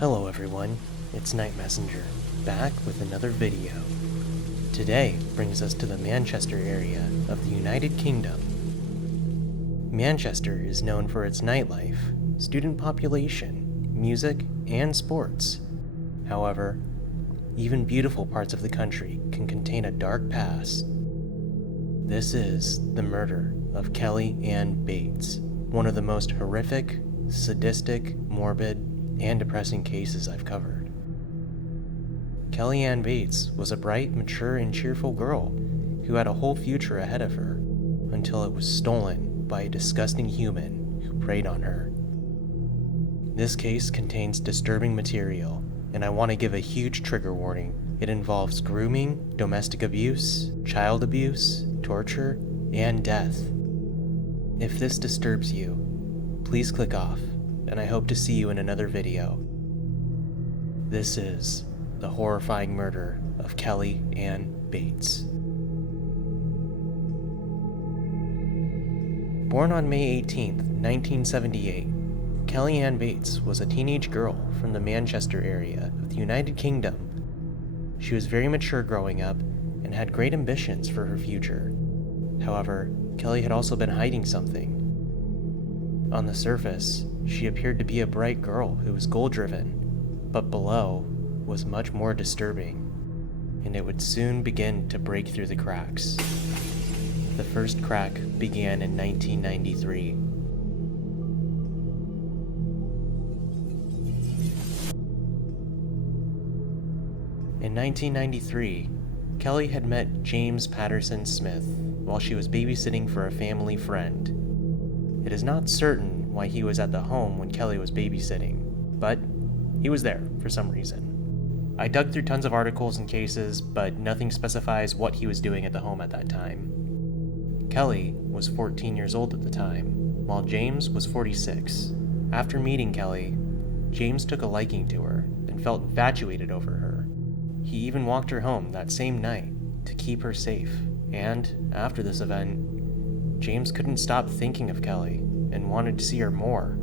Hello everyone, it's Night Messenger, back with another video. Today brings us to the Manchester area of the United Kingdom. Manchester is known for its nightlife, student population, music, and sports. However, even beautiful parts of the country can contain a dark past. This is the murder of Kelly Ann Bates, one of the most horrific, sadistic, morbid, and depressing cases I've covered. Kelly Ann Bates was a bright, mature, and cheerful girl who had a whole future ahead of her until it was stolen by a disgusting human who preyed on her. This case contains disturbing material, and I want to give a huge trigger warning. It involves grooming, domestic abuse, child abuse, torture, and death. If this disturbs you, please click off, and I hope to see you in another video. This is the horrifying murder of Kelly Ann Bates. Born on May 18, 1978, Kelly Ann Bates was a teenage girl from the Manchester area of the United Kingdom. She was very mature growing up and had great ambitions for her future. However, Kelly had also been hiding something. On the surface, she appeared to be a bright girl who was goal-driven, but below was much more disturbing, and it would soon begin to break through the cracks. The first crack began in 1993. In 1993, Kelly had met James Patterson Smith while she was babysitting for a family friend. It is not certain why he was at the home when Kelly was babysitting, but he was there for some reason. I dug through tons of articles and cases, but nothing specifies what he was doing at the home at that time. Kelly was 14 years old at the time, while James was 46. After meeting Kelly, James took a liking to her and felt infatuated over her. He even walked her home that same night to keep her safe, and after this event, James couldn't stop thinking of Kelly and wanted to see her more.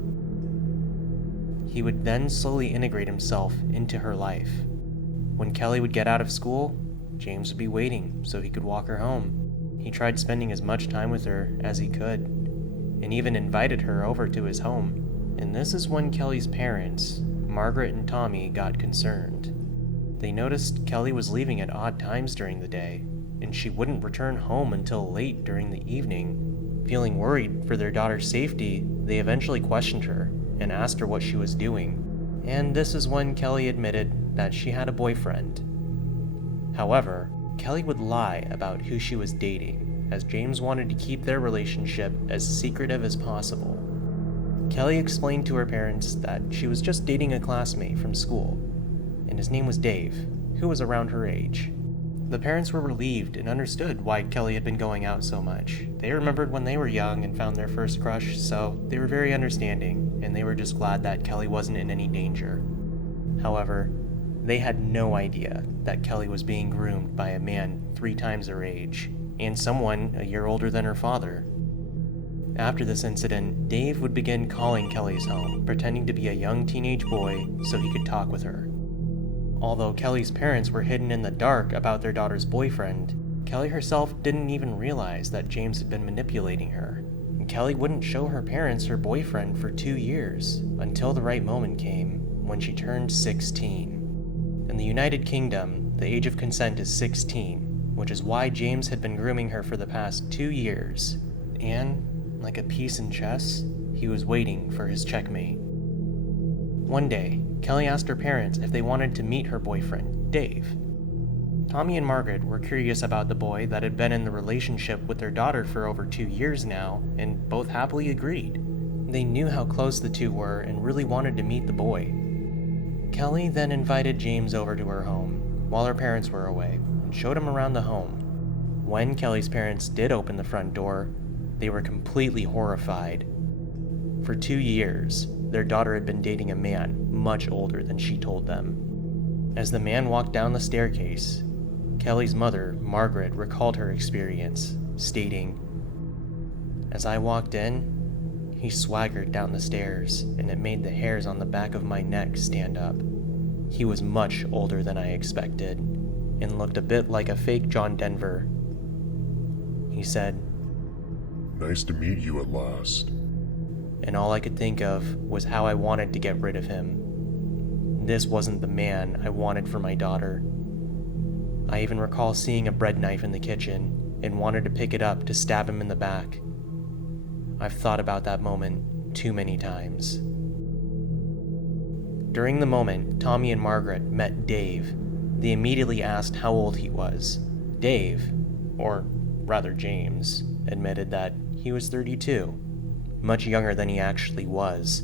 He would then slowly integrate himself into her life. When Kelly would get out of school, James would be waiting so he could walk her home. He tried spending as much time with her as he could, and even invited her over to his home. And this is when Kelly's parents, Margaret and Tommy, got concerned. They noticed Kelly was leaving at odd times during the day, and she wouldn't return home until late during the evening. Feeling worried for their daughter's safety, they eventually questioned her and asked her what she was doing. And this is when Kelly admitted that she had a boyfriend. However, Kelly would lie about who she was dating, as James wanted to keep their relationship as secretive as possible. Kelly explained to her parents that she was just dating a classmate from school, and his name was Dave, who was around her age. The parents were relieved and understood why Kelly had been going out so much. They remembered when they were young and found their first crush, so they were very understanding, and they were just glad that Kelly wasn't in any danger. However, they had no idea that Kelly was being groomed by a man 3 times her age, and someone a year older than her father. After this incident, Dave would begin calling Kelly's home, pretending to be a young teenage boy so he could talk with her. Although Kelly's parents were hidden in the dark about their daughter's boyfriend, Kelly herself didn't even realize that James had been manipulating her. And Kelly wouldn't show her parents her boyfriend for 2 years, until the right moment came, when she turned 16. In the United Kingdom, the age of consent is 16, which is why James had been grooming her for the past 2 years. And, like a piece in chess, he was waiting for his checkmate. One day, Kelly asked her parents if they wanted to meet her boyfriend, Dave. Tommy and Margaret were curious about the boy that had been in the relationship with their daughter for over 2 years now, and both happily agreed. They knew how close the two were and really wanted to meet the boy. Kelly then invited James over to her home while her parents were away and showed him around the home. When Kelly's parents did open the front door, they were completely horrified. For 2 years, their daughter had been dating a man much older than she told them. As the man walked down the staircase, Kelly's mother, Margaret, recalled her experience, stating, "As I walked in, He swaggered down the stairs, and it made the hairs on the back of my neck stand up. He was much older than I expected, and looked a bit like a fake John Denver. He said, "Nice to meet you at last." And all I could think of was how I wanted to get rid of him. This wasn't the man I wanted for my daughter. I even recall seeing a bread knife in the kitchen and wanted to pick it up to stab him in the back. I've thought about that moment too many times. During the moment Tommy and Margaret met Dave, they immediately asked how old he was. Dave, or rather James, admitted that he was 32, much younger than he actually was.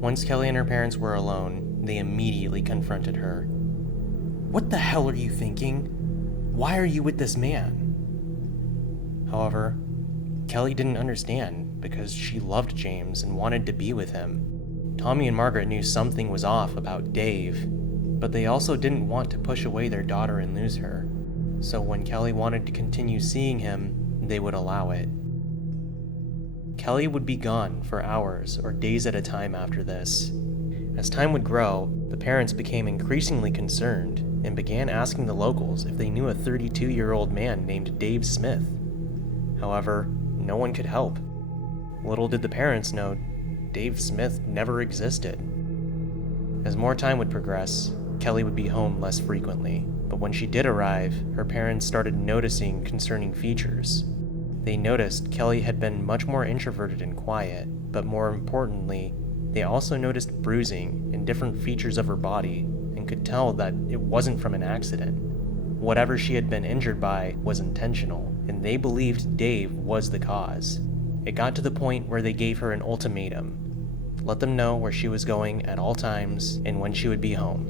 Once Kelly and her parents were alone, they immediately confronted her. "What the hell are you thinking? Why are you with this man?" However, Kelly didn't understand because she loved James and wanted to be with him. Tommy and Margaret knew something was off about Dave, but they also didn't want to push away their daughter and lose her. So when Kelly wanted to continue seeing him, they would allow it. Kelly would be gone for hours or days at a time after this. As time would grow, the parents became increasingly concerned and began asking the locals if they knew a 32-year-old man named Dave Smith. However, no one could help. Little did the parents know, Dave Smith never existed. As more time would progress, Kelly would be home less frequently, but when she did arrive, her parents started noticing concerning features. They noticed Kelly had been much more introverted and quiet, but more importantly, they also noticed bruising and different features of her body and could tell that it wasn't from an accident. Whatever she had been injured by was intentional, and they believed Dave was the cause. It got to the point where they gave her an ultimatum: let them know where she was going at all times and when she would be home.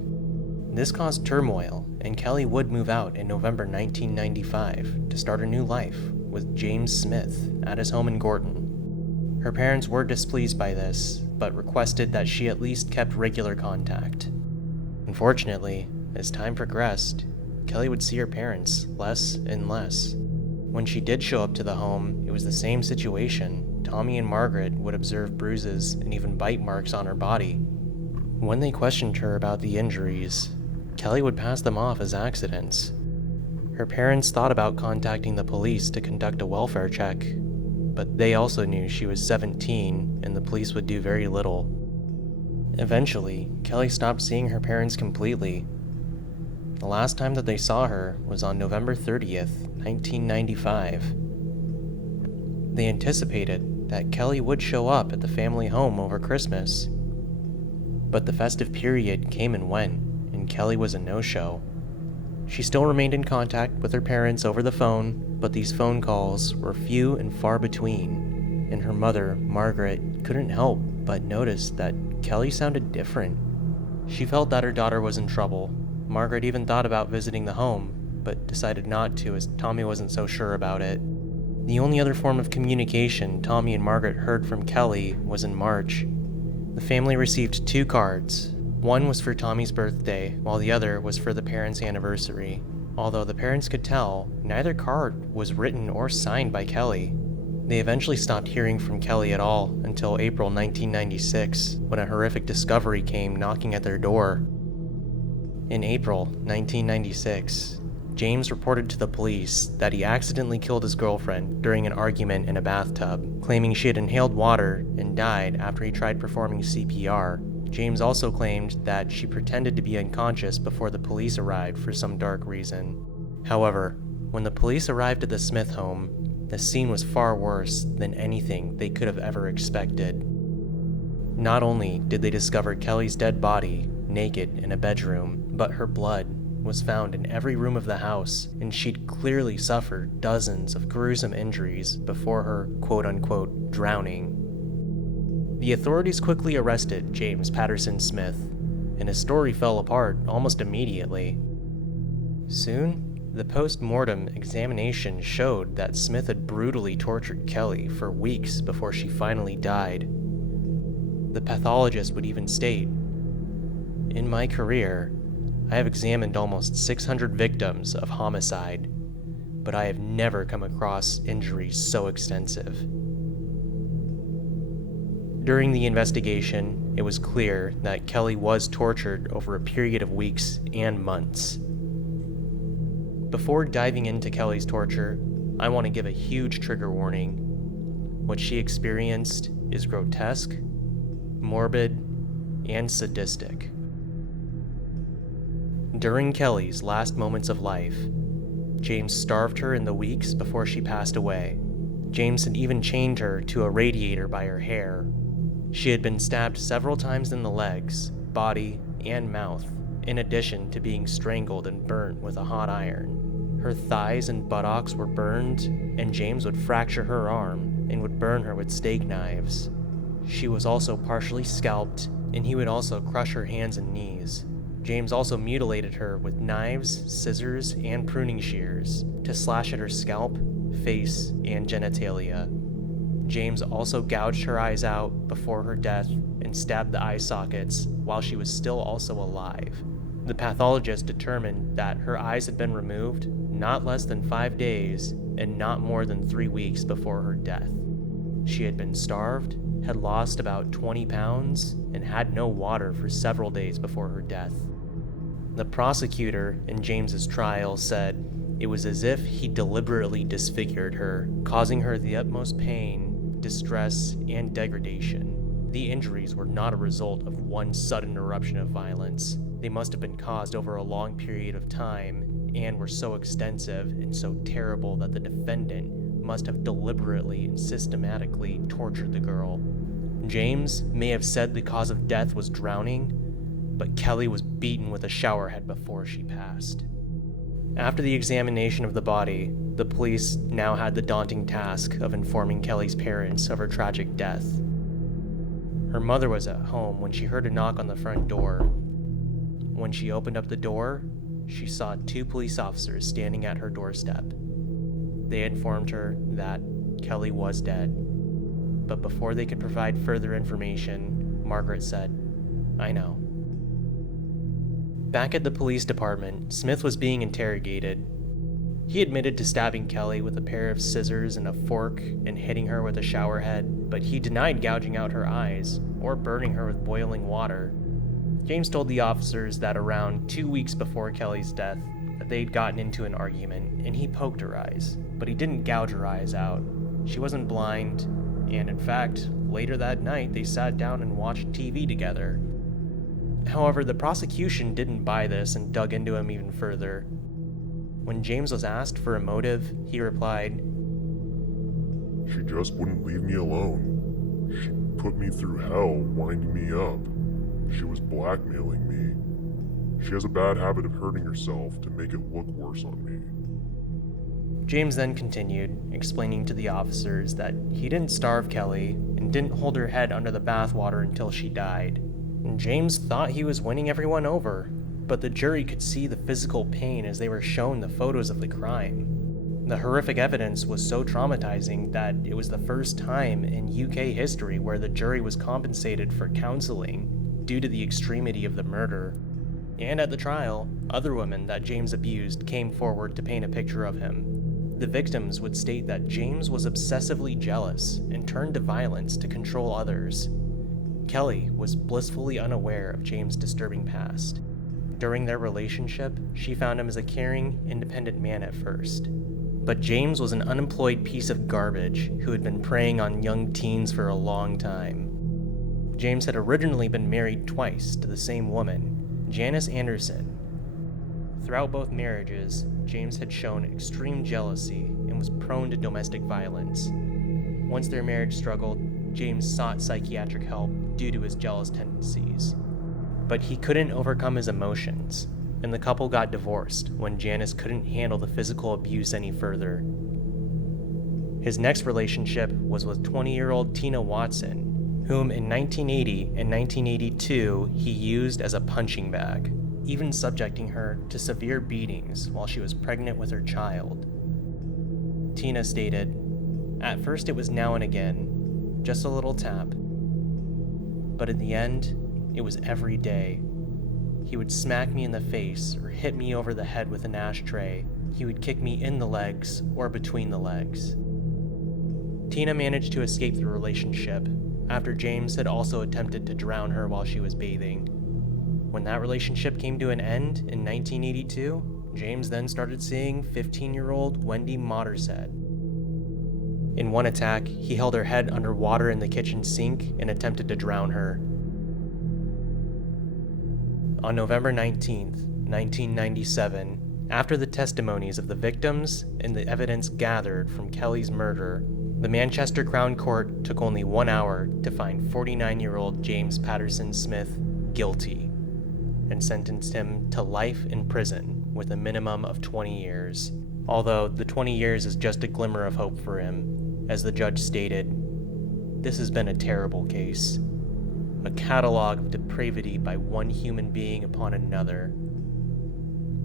This caused turmoil, and Kelly would move out in November 1995 to start a new life with James Smith at his home in Gorton. Her parents were displeased by this, but requested that she at least kept regular contact. Unfortunately, as time progressed, Kelly would see her parents less and less. When she did show up to the home, it was the same situation. Tommy and Margaret would observe bruises and even bite marks on her body. When they questioned her about the injuries, Kelly would pass them off as accidents. Her parents thought about contacting the police to conduct a welfare check, but they also knew she was 17 and the police would do very little. Eventually, Kelly stopped seeing her parents completely. The last time that they saw her was on November 30th, 1995. They anticipated that Kelly would show up at the family home over Christmas, but the festive period came and went, and Kelly was a no-show. She still remained in contact with her parents over the phone, but these phone calls were few and far between, and her mother, Margaret, couldn't help but notice that Kelly sounded different. She felt that her daughter was in trouble. Margaret even thought about visiting the home, but decided not to as Tommy wasn't so sure about it. The only other form of communication Tommy and Margaret heard from Kelly was in March. The family received 2 cards. One was for Tommy's birthday, while the other was for the parents' anniversary. Although the parents could tell, neither card was written or signed by Kelly. They eventually stopped hearing from Kelly at all until April 1996, when a horrific discovery came knocking at their door. In April 1996, James reported to the police that he accidentally killed his girlfriend during an argument in a bathtub, claiming she had inhaled water and died after he tried performing CPR. James also claimed that she pretended to be unconscious before the police arrived for some dark reason. However, when the police arrived at the Smith home, the scene was far worse than anything they could have ever expected. Not only did they discover Kelly's dead body, naked in a bedroom, but her blood was found in every room of the house, and she'd clearly suffered dozens of gruesome injuries before her quote-unquote drowning. The authorities quickly arrested James Patterson Smith, and his story fell apart almost immediately. Soon, the post-mortem examination showed that Smith had brutally tortured Kelly for weeks before she finally died. The pathologist would even state, "In my career, I have examined almost 600 victims of homicide, but I have never come across injuries so extensive." During the investigation, it was clear that Kelly was tortured over a period of weeks and months. Before diving into Kelly's torture, I want to give a huge trigger warning. What she experienced is grotesque, morbid, and sadistic. During Kelly's last moments of life, James starved her in the weeks before she passed away. James had even chained her to a radiator by her hair. She had been stabbed several times in the legs, body, and mouth, in addition to being strangled and burnt with a hot iron. Her thighs and buttocks were burned, and James would fracture her arm and would burn her with steak knives. She was also partially scalped, and he would also crush her hands and knees. James also mutilated her with knives, scissors, and pruning shears to slash at her scalp, face, and genitalia. James also gouged her eyes out before her death and stabbed the eye sockets while she was still also alive. The pathologist determined that her eyes had been removed not less than 5 days and not more than 3 weeks before her death. She had been starved, had lost about 20 pounds, and had no water for several days before her death. The prosecutor in James's trial said it was as if he deliberately disfigured her, causing her the utmost pain, distress, and degradation. The injuries were not a result of one sudden eruption of violence. They must have been caused over a long period of time and were so extensive and so terrible that the defendant must have deliberately and systematically tortured the girl. James may have said the cause of death was drowning, but Kelly was beaten with a shower head before she passed. After the examination of the body, the police now had the daunting task of informing Kelly's parents of her tragic death. Her mother was at home when she heard a knock on the front door. When she opened up the door, she saw 2 police officers standing at her doorstep. They informed her that Kelly was dead. But before they could provide further information, Margaret said, "I know." Back at the police department, Smith was being interrogated. He admitted to stabbing Kelly with a pair of scissors and a fork and hitting her with a shower head, but he denied gouging out her eyes or burning her with boiling water. James told the officers that around 2 weeks before Kelly's death, that they'd gotten into an argument and he poked her eyes, but he didn't gouge her eyes out. She wasn't blind, and in fact, later that night they sat down and watched TV together. However, the prosecution didn't buy this and dug into him even further. When James was asked for a motive, he replied, "She just wouldn't leave me alone. She put me through hell, winding me up. She was blackmailing me. She has a bad habit of hurting herself to make it look worse on me." James then continued, explaining to the officers that he didn't starve Kelly and didn't hold her head under the bathwater until she died. And James thought he was winning everyone over, but the jury could see the physical pain as they were shown the photos of the crime. The horrific evidence was so traumatizing that it was the first time in UK history where the jury was compensated for counseling due to the extremity of the murder. And at the trial, other women that James abused came forward to paint a picture of him. The victims would state that James was obsessively jealous and turned to violence to control others. Kelly was blissfully unaware of James' disturbing past. During their relationship, she found him as a caring, independent man at first. But James was an unemployed piece of garbage who had been preying on young teens for a long time. James had originally been married twice to the same woman, Janice Anderson. Throughout both marriages, James had shown extreme jealousy and was prone to domestic violence. Once their marriage struggled, James sought psychiatric help due to his jealous tendencies. But he couldn't overcome his emotions, and the couple got divorced when Janice couldn't handle the physical abuse any further. His next relationship was with 20-year-old Tina Watson, whom in 1980 and 1982 he used as a punching bag, even subjecting her to severe beatings while she was pregnant with her child. Tina stated, "At first it was now and again, just a little tap. But in the end, it was every day. He would smack me in the face or hit me over the head with an ashtray. He would kick me in the legs or between the legs." Tina managed to escape the relationship, after James had also attempted to drown her while she was bathing. When that relationship came to an end in 1982, James then started seeing 15-year-old Wendy Mottershead. In one attack, he held her head underwater in the kitchen sink and attempted to drown her. On November 19th, 1997, after the testimonies of the victims and the evidence gathered from Kelly's murder, the Manchester Crown Court took only 1 hour to find 49-year-old James Patterson Smith guilty and sentenced him to life in prison with a minimum of 20 years. Although the 20 years is just a glimmer of hope for him. As the judge stated, "This has been a terrible case. A catalog of depravity by one human being upon another.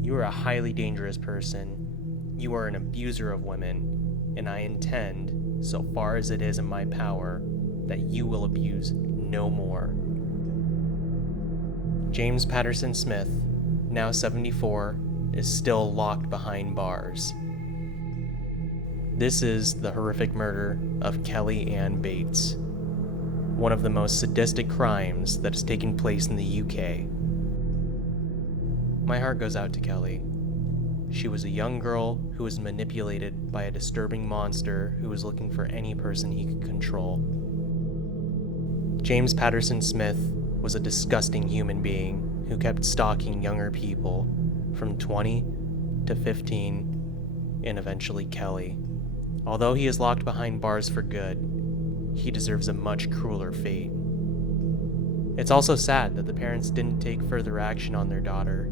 You are a highly dangerous person. You are an abuser of women, and I intend, so far as it is in my power, that you will abuse no more." James Patterson Smith, now 74, is still locked behind bars. This is the horrific murder of Kelly Ann Bates, one of the most sadistic crimes that has taken place in the UK. My heart goes out to Kelly. She was a young girl who was manipulated by a disturbing monster who was looking for any person he could control. James Patterson Smith was a disgusting human being who kept stalking younger people from 20 to 15 and eventually Kelly. Although he is locked behind bars for good, he deserves a much crueler fate. It's also sad that the parents didn't take further action on their daughter.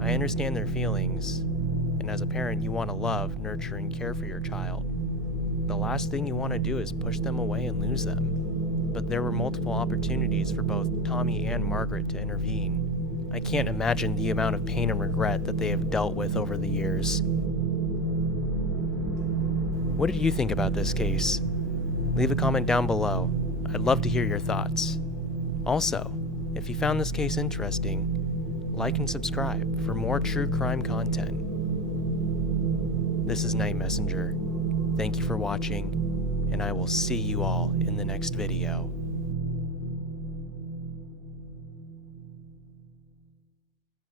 I understand their feelings, and as a parent you want to love, nurture, and care for your child. The last thing you want to do is push them away and lose them. But there were multiple opportunities for both Tommy and Margaret to intervene. I can't imagine the amount of pain and regret that they have dealt with over the years. What did you think about this case? Leave a comment down below. I'd love to hear your thoughts. Also, if you found this case interesting, like and subscribe for more true crime content. This is Night Messenger. Thank you for watching, and I will see you all in the next video.